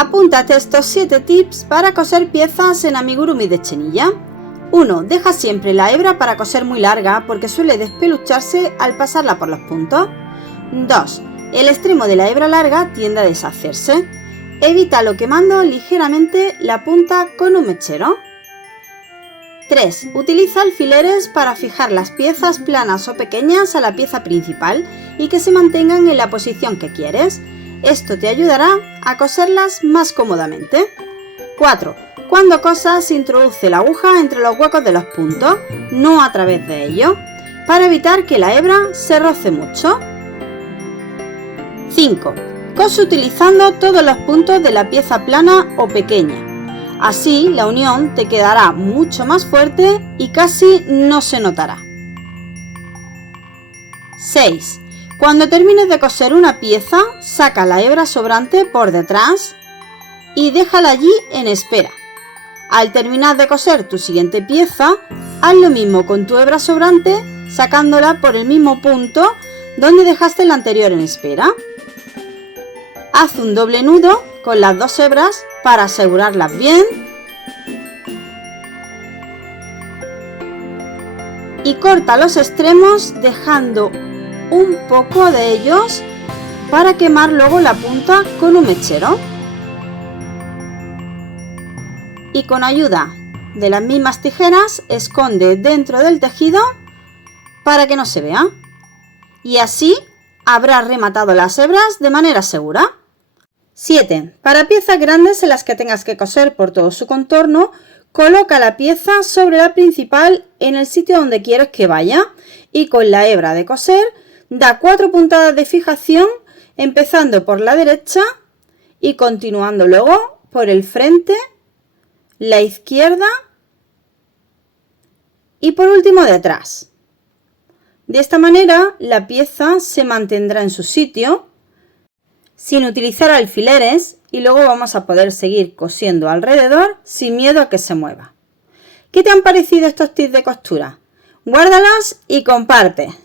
Apúntate estos 7 tips para coser piezas en amigurumi de chenilla. 1. Deja siempre la hebra para coser muy larga porque suele despelucharse al pasarla por los puntos. 2. El extremo de la hebra larga tiende a deshacerse. Evítalo quemando ligeramente la punta con un mechero. 3. Utiliza alfileres para fijar las piezas planas o pequeñas a la pieza principal y que se mantengan en la posición que quieres. Esto te ayudará a coserlas más cómodamente. 4. Cuando cosas, introduce la aguja entre los huecos de los puntos, no a través de ellos, para evitar que la hebra se roce mucho. 5. Cose utilizando todos los puntos de la pieza plana o pequeña. Así la unión te quedará mucho más fuerte y casi no se notará. 6. Cuando termines de coser una pieza, saca la hebra sobrante por detrás y déjala allí en espera. Al terminar de coser tu siguiente pieza, haz lo mismo con tu hebra sobrante, sacándola por el mismo punto donde dejaste la anterior en espera. Haz un doble nudo con las dos hebras para asegurarlas bien y corta los extremos dejando un poco de ellos para quemar luego la punta con un mechero. Y con ayuda de las mismas tijeras esconde dentro del tejido para que no se vea. Y así habrás rematado las hebras de manera segura. 7. Para piezas grandes en las que tengas que coser por todo su contorno, coloca la pieza sobre la principal en el sitio donde quieres que vaya y con la hebra de coser da 4 puntadas de fijación empezando por la derecha y continuando luego por el frente, la izquierda y por último detrás. De esta manera la pieza se mantendrá en su sitio sin utilizar alfileres y luego vamos a poder seguir cosiendo alrededor sin miedo a que se mueva. ¿Qué te han parecido estos tips de costura? Guárdalos y comparte.